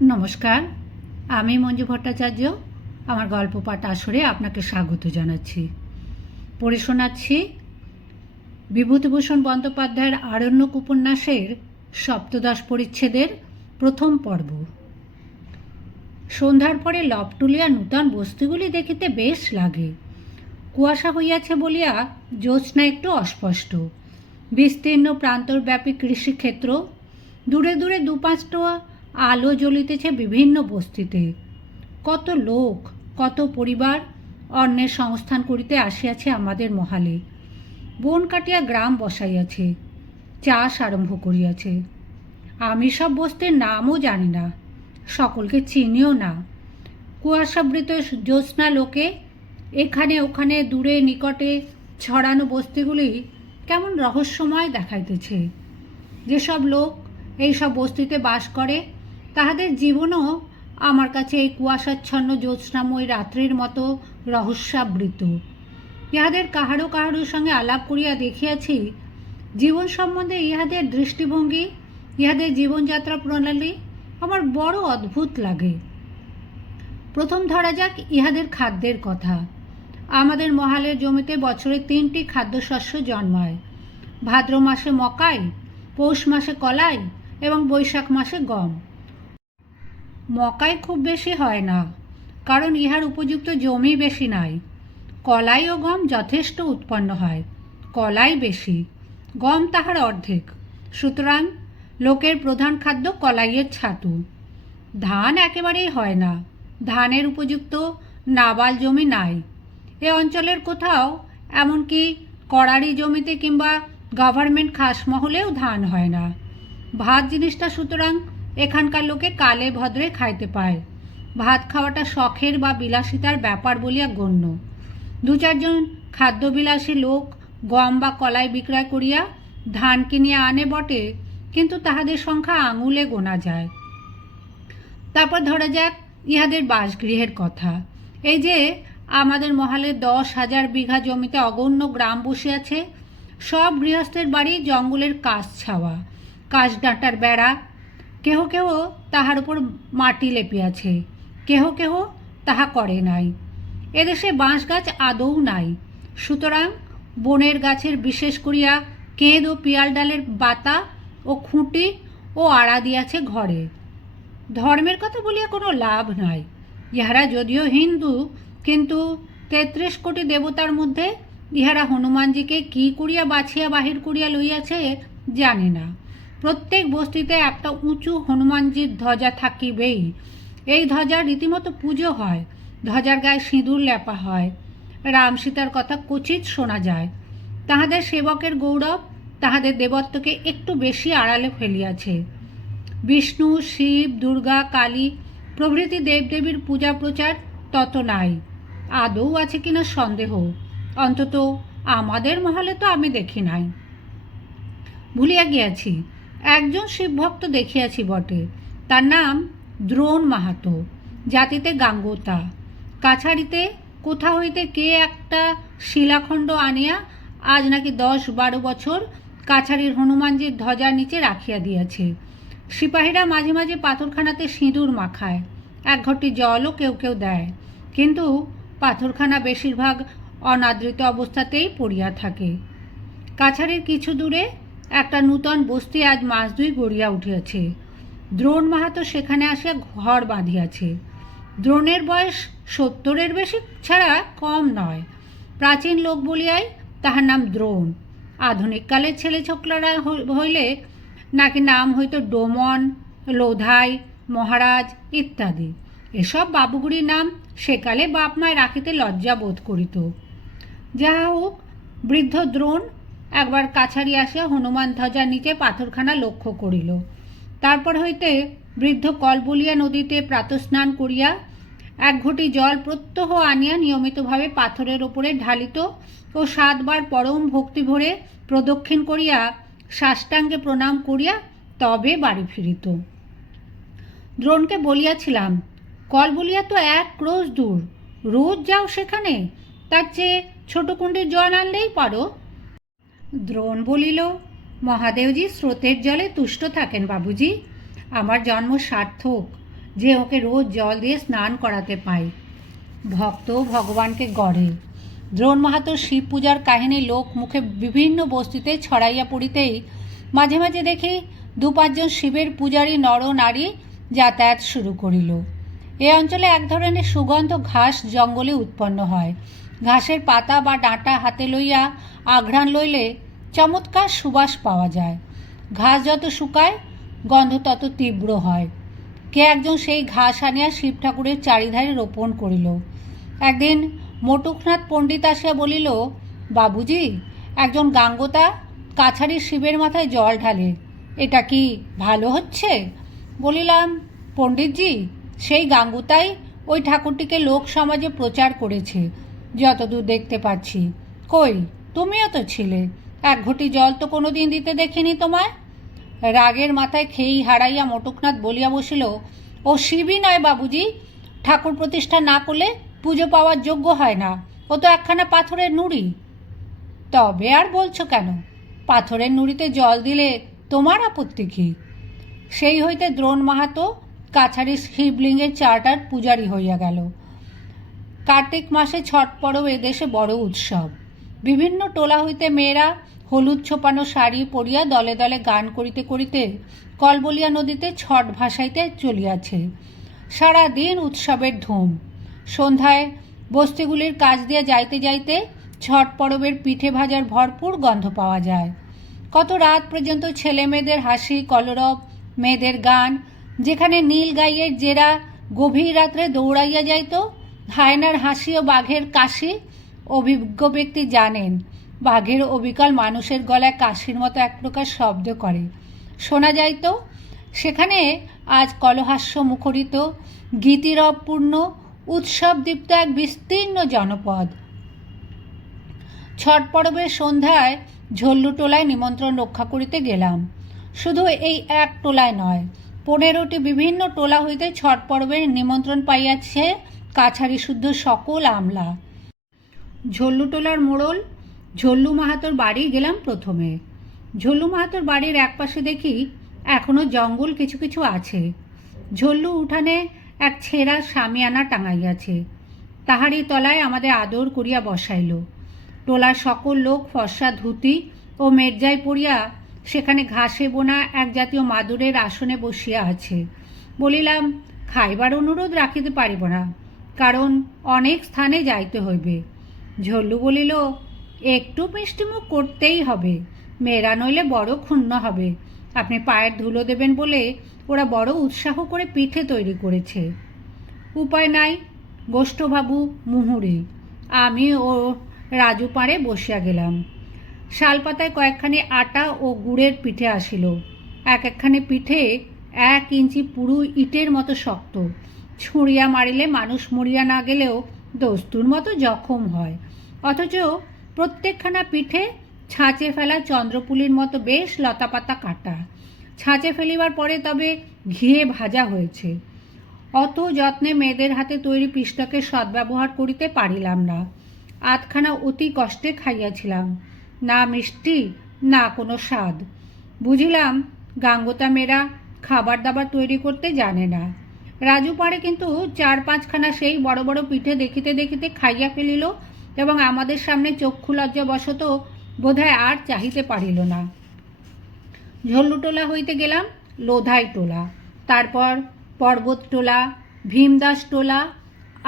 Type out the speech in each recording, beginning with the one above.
নমস্কার, আমি মঞ্জু ভট্টাচার্য। আমার গল্প পাঠ আসরে আপনাকে স্বাগত জানাচ্ছি। পড়ে শোনাচ্ছি বিভূতিভূষণ বন্দ্যোপাধ্যায়ের আরণ্যক উপন্যাসের সপ্তদশ পরিচ্ছেদের প্রথম পর্ব। সন্ধ্যার পরে লবটুলিয়া নূতন বস্তুগুলি দেখিতে বেশ লাগে। কুয়াশা হইয়াছে বলিয়া জ্যোৎস্না একটু অস্পষ্ট। বিস্তীর্ণ প্রান্তরব্যাপী কৃষিক্ষেত্র, দূরে দূরে দুপাঁচটা আলো জ্বলিতেছে বিভিন্ন বস্তিতে। কত লোক, কত পরিবার অন্যের সংস্থান করিতে আসিয়াছে আমাদের মহালে। বন কাটিয়া গ্রাম বসাইয়াছে, চাষ আরম্ভ করিয়াছে। আমি সব বস্তির নামও জানি না, সকলকে চিনিও না। কুয়াশাবৃত জ্যোৎস্না লোকে এখানে ওখানে দূরে নিকটে ছড়ানো বস্তিগুলি কেমন রহস্যময় দেখাইতেছে। যেসব লোক এইসব বস্তিতে বাস করে তাহাদের জীবনও আমার কাছে এই কুয়াশাচ্ছন্ন জ্যোৎস্নাময় রাত্রির মতো রহস্যাবৃত। ইহাদের কাহারও কাহারোর সঙ্গে আলাপ করিয়া দেখিয়াছি। জীবন সম্বন্ধে ইহাদের দৃষ্টিভঙ্গি, ইহাদের জীবনযাত্রা প্রণালী আমার বড় অদ্ভুত লাগে। প্রথম ধরা যাক ইহাদের খাদ্যের কথা। আমাদের মহালের জমিতে বছরে 3টি খাদ্যশস্য জন্মায়। ভাদ্র মাসে মকাই, পৌষ মাসে কলাই এবং বৈশাখ মাসে গম। মকাই খুব বেশি হয় না, কারণ ইহার উপযুক্ত জমি বেশি নাই। কলাই ও গম যথেষ্ট উৎপন্ন হয়, কলাই বেশি, গম তাহার অর্ধেক। সুতরাং লোকের প্রধান খাদ্য কলাইয়ের ছাতু। ধান একেবারেই হয় না, ধানের উপযুক্ত নাবাল জমি নাই। এ অঞ্চলের কোথাও, এমনকি কড়ারি জমিতে কিংবা গভর্নমেন্ট খাসমহলেও ধান হয় না। ভাত জিনিসটা সুতরাং এখানকার লোকে কালে ভদ্রে খাইতে পায়। ভাত খাওয়াটা শখের বা বিলাসিতার ব্যাপার বলিয়া গণ্য। 2-4জন খাদ্যবিলাসী লোক গম বা কলাই বিক্রয় করিয়া ধান কিনিয়া আনে বটে, কিন্তু তাহাদের সংখ্যা আঙুলে গোনা যায়। তারপর ধরা যাক ইহাদের বাসগৃহের কথা। এই যে আমাদের মহালে 10,000 বিঘা জমিতে অগণ্য গ্রাম বসিয়াছে। সব গৃহস্থের বাড়ি জঙ্গলের কাছ ছাওয়া, কাশ ডাঁটার বেড়া। কেহ কেহ তাহার উপর মাটি লেপিয়াছে, কেহ কেহ তাহা করে নাই। এদেশে বাঁশ গাছ আদৌ নাই। সুতরাং বনের গাছের বিশেষ করিয়া কেঁদ ও পিয়াল ডালের বাতা ও খুঁটি ও আড়া দিয়াছে ঘরে। ধর্মের কথা বলিয়া কোনো লাভ নাই। ইহারা যদিও হিন্দু, কিন্তু 33 কোটি দেবতার মধ্যে ইহারা হনুমানজিকে কি করিয়া বাছিয়া বাহির করিয়া লইয়াছে জানে না। প্রত্যেক বস্তিতে একটা উঁচু হনুমানজির ধ্বজা থাকিবেই। এই ধ্বজার রীতিমতো পুজো হয়, ধ্বজার গায়ে সিঁদুর লেপা হয়। রাম সীতার কথা ক্বচিৎ শোনা যায়। তাহাদের সেবকের গৌরব তাহাদের দেবত্বকে একটু বেশি আড়ালে ফেলিয়াছে। বিষ্ণু, শিব, দুর্গা, কালী প্রভৃতি দেবদেবীর পূজা প্রচার তত নাই। আদৌ আছে কিনা সন্দেহ, অন্তত আমাদের মহলে তো আমি দেখি নাই। ভুলিয়া গিয়াছি, একজন শিবভক্ত দেখিয়াছি বটে। তার নাম দ্রোণ মাহাতো, জাতিতে গাঙ্গোতা। কাছারিতে কোথা হইতে কে একটা শিলাখণ্ড আনিয়া আজ নাকি 10-12 বছর কাছারির হনুমানজির ধ্বজার নিচে রাখিয়া দিয়াছে। সিপাহীরা মাঝে মাঝে পাথরখানাতে সিঁদুর মাখায়, 1 ঘটি জলও কেউ কেউ দেয়, কিন্তু পাথরখানা বেশিরভাগ অনাদৃত অবস্থাতেই পড়িয়া থাকে। কাছারির কিছু দূরে একটা নূতন বস্তি আজ মাস 2 গড়িয়া উঠিয়াছে। দ্রোণ মাহাতো সেখানে আসিয়া ঘর বাঁধিয়াছে। দ্রোণের বয়স 70-এর বেশি ছাড়া কম নয়। প্রাচীন লোক বলিয়াই তাহার নাম দ্রোণ। আধুনিককালের ছেলে ছোকলারা হইলে নাকি নাম হইত ডোমন, লোধাই, মহারাজ ইত্যাদি। এসব বাবুগুড়ির নাম সেকালে বাপ মায় রাখিতে লজ্জা বোধ করিত। যাহা হোক, বৃদ্ধ দ্রোণ একবার কাছারি আসিয়া হনুমান ধ্বজার নিচে পাথরখানা লক্ষ্য করিল। তারপর হইতে বৃদ্ধ কলবলিয়া নদীতে প্রাতঃস্নান করিয়া 1 ঘটি জল প্রত্যহ আনিয়া নিয়মিতভাবে পাথরের ওপরে ঢালিত ও 7 বার পরম ভক্তি ভরে প্রদক্ষিণ করিয়া সাষ্টাঙ্গে প্রণাম করিয়া তবে বাড়ি ফিরিত। দ্রোণকে বলিয়াছিলাম, কলবলিয়া তো 1 ক্রোশ দূর, রোজ যাও সেখানে, তার চেয়ে ছোট কুণ্ডির জল আনলেই পারো। দ্রোণ বলিল, মহাদেবজি স্রোতের জলে তুষ্ট থাকেন বাবুজি। আমার জন্ম সার্থক, যে ওকে রোজ জল দিয়ে স্নান করাতে পায়। ভক্ত ভগবানকে গড়ে। দ্রোণ মাহাতোর শিব পূজার কাহিনী লোক মুখে বিভিন্ন বস্তিতে ছড়াইয়া পড়িতেই মাঝে মাঝে দেখি 2-5 জন শিবের পূজারী নর নারী যাতায়াত শুরু করিল। এ অঞ্চলে এক ধরনের সুগন্ধ ঘাস জঙ্গলে উৎপন্ন হয়। ঘাসের পাতা বা ডাঁটা হাতে লইয়া আঘ্রাণ লইলে চমৎকার সুবাস পাওয়া যায়। ঘাস যত শুকায় গন্ধ তত তীব্র হয়। কে একজন সেই ঘাস আনিয়া শিব ঠাকুরের চারিধারে রোপণ করিল। একদিন মটুকনাথ পণ্ডিত আসিয়া বলিল, বাবুজি, একজন গাঙ্গোতা কাছারির শিবের মাথায় জল ঢালে, এটা কি ভালো হচ্ছে? বলিলাম, পণ্ডিতজি, সেই গাঙ্গুতাই ওই ঠাকুরটিকে লোক সমাজে প্রচার করেছে যতদূর দেখতে পাচ্ছি। কই, তুমিও তো ছিলে, এক ঘটি জল তো কোনো দিন দিতে দেখিনি তোমায়। রাগের মাথায় খেয়েই হারাইয়া মটুকনাথ বলিয়া বসিল, ও শিবই নয় বাবুজি, ঠাকুর প্রতিষ্ঠা না করলে পুজো পাওয়ার যোগ্য হয় না, ও তো একখানা পাথরের নুড়ি। তবে আর বলছো কেন? পাথরের নুড়িতে জল দিলে তোমার আপত্তি কী? সেই হইতে দ্রোণ মাহাতো কাছারির শিবলিঙ্গের চারটার পূজারী হইয়া গেল। কার্তিক মাসে ছট পরব এদেশে বড় উৎসব। বিভিন্ন টোলা হইতে মেয়েরা হলুদ ছোপানো শাড়ি পরিয়া দলে দলে গান করিতে করিতে কলবলিয়া নদীতে ছট ভাসাইতে চলিয়াছে। সারা দিন উৎসবের ধুম। সন্ধ্যায় বস্তিগুলির কাছ দিয়ে যাইতে যাইতে ছট পরবের পিঠে ভাজার ভরপুর গন্ধ পাওয়া যায়। কত রাত পর্যন্ত ছেলে মেয়েদের হাসি কলরব, মেয়েদের গান। যেখানে নীল গাইয়ের জেরা গভীর রাত্রে দৌড়াইয়া যাইত, হায়নার হাসি ও বাঘের কাশি। অভিজ্ঞ ব্যক্তি জানেন, বাঘের অবিকল মানুষের গলায় কাশির মতো এক প্রকার শব্দ করে শোনা যাইত। সেখানে আজ কলহাস্য মুখরিত, গীতিরবপূর্ণ, উৎসবদীপ্ত এক বিস্তীর্ণ জনপদ। ছট পরবের সন্ধ্যায় ঝল্লুটোলায় নিমন্ত্রণ রক্ষা করিতে গেলাম। শুধু এই এক টোলায় নয়, 15টি বিভিন্ন টোলা হইতে ছট পরবের নিমন্ত্রণ পাইয়াছে কাছারি শুদ্ধ সকল আমলা। ঝল্লুটোলার মোড়ল ঝল্লু মাহাতোর বাড়ি গেলাম প্রথমে। ঝল্লু মাহাতোর বাড়ির একপাশে দেখি এখনও জঙ্গল কিছু কিছু আছে। ঝল্লু উঠানে এক ছেঁড়া শামিয়ানা টাঙাইয়াছে, তাহারই তলায় আমাদের আদর করিয়া বসাইল। টোলার সকল লোক ফর্সা ধুতি ও মেরজাই পরিয়া সেখানে ঘাসে বোনা এক জাতীয় মাদুরের আসনে বসিয়া আছে। বলিলাম, খাইবার অনুরোধ রাখিতে পারিব না, কারণ অনেক স্থানে যাইতে হইবে। ঝল্লু বলিল, একটু মিষ্টিমুখ করতেই হবে, মেয়েরা নইলে বড় ক্ষুণ্ণ হবে। আপনি পায়ের ধুলো দেবেন বলে ওরা বড় উৎসাহ করে পিঠে তৈরি করেছে। উপায় নাই, গোষ্ঠবাবু মুহুরি। আমি ও রাজু পাড়ে বসিয়া গেলাম। শালপাতায় কয়েকখানি আটা ও গুড়ের পিঠে আসিল। একখানি পিঠে 1 ইঞ্চি পুরু ইটের মতো শক্ত। ছুঁড়িয়া মারিলে মানুষ মরিয়া না গেলেও দস্তুর মতো জখম হয়, অথচ প্রত্যেকখানা পিঠে ছাঁচে ফেলা চন্দ্রপুলির মতো বেশ লতাপাতা কাটা। ছাঁচে ফেলিবার পরে তবে ঘিয়ে ভাজা হয়েছে। অত যত্নে মেয়েদের হাতে তৈরি পিষ্টকের সদ্ব্যবহার করিতে পারিলাম না। আধখানা অতি কষ্টে খাইয়াছিলাম, না মিষ্টি না কোনো স্বাদ। বুঝিলাম গাঙ্গোতা মেয়েরা খাবার দাবার তৈরি করতে জানে না। রাজু পাড়ে কিন্তু 4-5খানা সেই বড় বড় পিঠে দেখিতে দেখিতে খাইয়া ফেলিল এবং আমাদের সামনে চক্ষু লজ্জাবশত বোধহয় আর চাহিতে পারিল না। ঝল্লুটোলা হইতে গেলাম লোধাই টোলা, তারপর পর্বত টোলা, ভীমদাস টোলা,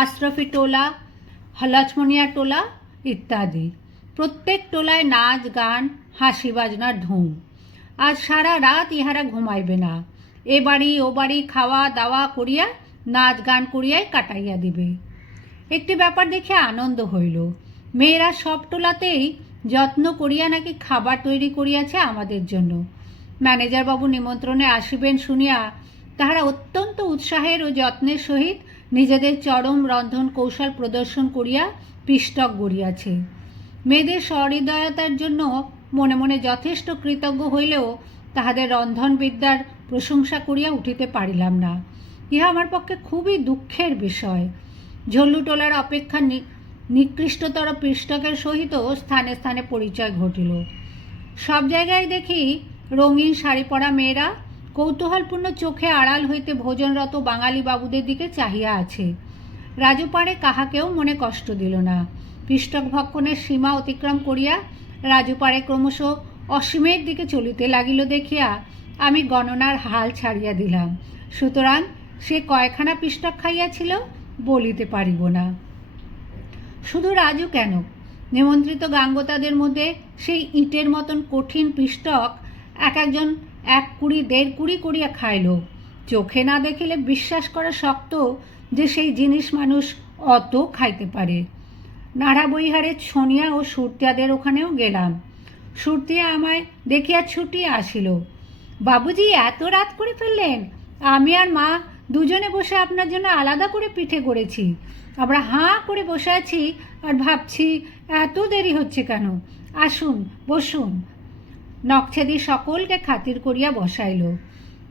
আশরফি টোলা, লক্ষ্মণিয়া টোলা ইত্যাদি। প্রত্যেক টোলায় নাচ গান হাসি বাজনার ধুম। আজ সারা রাত ইহারা ঘুমাইবে না, এ বাড়ি ও বাড়ি খাওয়া দাওয়া করিয়া নাচ গান করিয়াই কাটাইয়া দিবে। একটি ব্যাপার দেখে আনন্দ হইল, মেয়েরা সব টোলাতেই যত্ন করিয়া নাকি খাবার তৈরি করিয়াছে আমাদের জন্য। ম্যানেজারবাবু নিমন্ত্রণে আসিবেন শুনিয়া তাহারা অত্যন্ত উৎসাহের ও যত্নের সহিত নিজেদের চরম রন্ধন কৌশল প্রদর্শন করিয়া পিষ্টক গড়িয়াছে। মেয়েদের সহৃদয়তার জন্য মনে মনে যথেষ্ট কৃতজ্ঞ হইলেও তাহাদের রন্ধনবিদ্যার প্রশংসা করিয়া উঠিতে পারিলাম না। ইহা আমার পক্ষে খুবই দুঃখের বিষয়। ঝল্লুটোলার অপেক্ষা নিকৃষ্টতর পিষ্টকের সহিত স্থানে স্থানে পরিচয় ঘটিল। সব জায়গায় দেখি রঙিন শাড়ি পরা মেয়েরা কৌতূহলপূর্ণ চোখে আড়াল হইতে ভোজনরত বাঙালি বাবুদের দিকে চাহিয়া আছে। রাজু পাড়ে কাহাকেও মনে কষ্ট দিল না। পিষ্টক ভক্ষণের সীমা অতিক্রম করিয়া রাজু পাড়ে ক্রমশ অসীমের দিকে চলিতে লাগিল দেখিয়া আমি গণনার হাল ছাড়িয়া দিলাম। সুতরাং সে কয়খানা পিষ্টক খাইয়াছিল বলিতে পারিব না। শুধু রাজু কেন, নিমন্ত্রিত গাঙ্গতাদের মধ্যে সেই ইটের মতন কঠিন পিষ্টক এক একজন 1 কুড়ি 1.5 কুড়ি করিয়া খাইল। চোখে না দেখিলে বিশ্বাস করা শক্ত যে সেই জিনিস মানুষ অত খাইতে পারে। নাড়া বৈহারে ছনিয়া ও সুরতিয়াদের ওখানেও গেলাম। সুরতিয়া আমায় দেখিয়া ছুটিয়া আসিল। বাবুজি এত রাত করে ফেললেন? আমি আর মা দুজনে বসে আপনার জন্য আলাদা করে পিঠে করেছি। আমরা হাঁ করে বসে আছি আর ভাবছি এত দেরি হচ্ছে কেন। আসুন বসুন। নকছেদি সকলকে খাতির করিয়া বসাইল।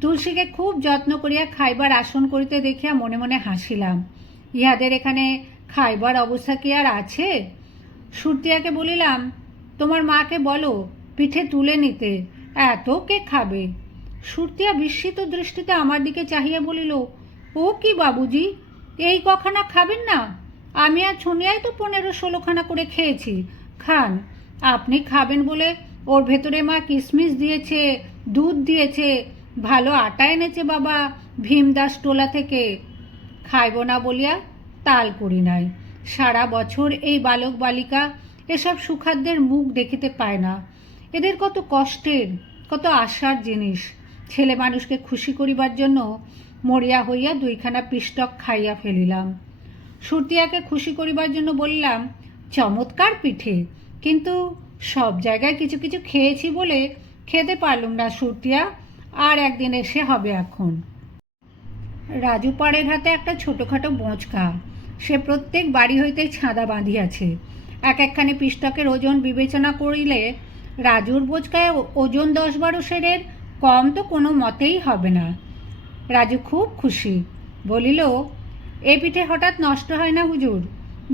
তুলসীকে খুব যত্ন করিয়া খাইবার আসন করিতে দেখিয়া মনে মনে হাসিলাম। ইহাদের এখানে খাইবার অবস্থা কি আর আছে? সুরতিয়াকে বলিলাম, তোমার মাকে বলো পিঠে তুলে নিতে, এত কে খাবে? সুরতিয়া বিস্মিত দৃষ্টিতে আমার দিকে চাহিয়া বলিল, ও কি বাবুজি, এই কখানা খাবেন না? আমি আর ছুনিয়াই তো 15-16 খানা করে খেয়েছি। খান। আপনি খাবেন বলে ওর ভেতরে মা কিশমিশ দিয়েছে, দুধ দিয়েছে, ভালো আটা এনেছে বাবা ভীমদাস টোলা থেকে। খাইব না বলিয়া তাল করি নাই। সারা বছর এই বালক বালিকা এসব সুখাদ্যের মুখ দেখিতে পায় না। এদের কত কষ্টের, কত আশার জিনিস। ছেলে মানুষকে খুশি করিবার জন্য মরিয়া হইয়া 2খানা পিষ্টক খাইয়া ফেলিলাম। সুরতিয়াকে খুশি করিবার জন্য বললাম, চমৎকার পিঠে, কিন্তু সব জায়গায় কিছু কিছু খেয়েছি বলে খেতে পারলুম না সুরতিয়া, আর একদিন এসে হবে এখন। রাজু পাড়ের হাতে একটা ছোটোখাটো বোঁচকা। সে প্রত্যেক বাড়ি হইতেই ছাঁদা বাঁধিয়াছে। একখানি পিষ্টকের ওজন বিবেচনা করিলে রাজুর বোঁচকায় ওজন 10-12 সেরের কম তো কোনো মতেই হবে না। রাজু খুব খুশি, বলিল, এ পিঠে হঠাৎ নষ্ট হয় না হুজুর।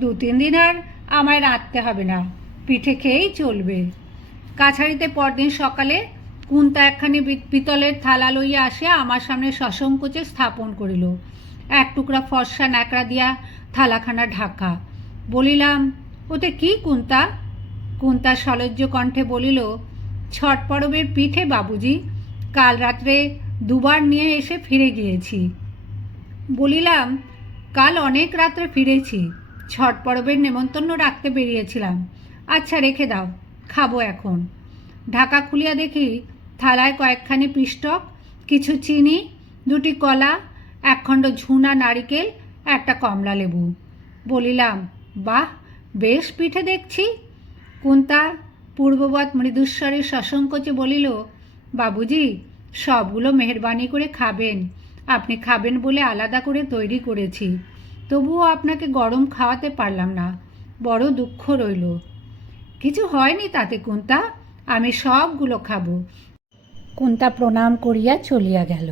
2-3 দিন আর আমায় রাঁধতে হবে না, পিঠে খেয়েই চলবে। কাছারিতে পরদিন সকালে কুন্তা একখানি পিতলের থালা লইয়া আসিয়া আমার সামনে সসংকোচে স্থাপন করিল। 1 টুকরা ফর্সা ন্যাকড়া দিয়া থালাখানা ঢাকা। বলিলাম, ওতে কি কুন্তা? কুন্তা সলজ্জ কণ্ঠে বলিল, ছট পরবের পিঠে বাবুজি, কাল রাত্রে 2 বার নিয়ে এসে ফিরে গিয়েছি। বলিলাম, কাল অনেক রাত্রে ফিরেছি, ছট পরবের নেমন্তন্ন রাখতে বেরিয়েছিলাম। আচ্ছা রেখে দাও, খাবো এখন। ঢাকা খুলিয়া দেখি থালায় কয়েকখানি পিষ্টক, কিছু চিনি, 2টি কলা, 1 খণ্ড ঝুনা নারিকেল, একটা কমলা লেবু। বলিলাম, বাহ, বেশ পিঠে দেখছি। কুন্তা পূর্ববৎ মৃদুস্বরে সসংকোচে বলিল, বাবুজি সবগুলো মেহরবানি করে খাবেন, আপনি খাবেন বলে আলাদা করে তৈরি করেছি, তবুও আপনাকে গরম খাওয়াতে পারলাম না, বড় দুঃখ রইল। কিছু হয়নি তাতে কুন্তা, আমি সবগুলো খাবো। কুন্তা প্রণাম করিয়া চলিয়া গেল।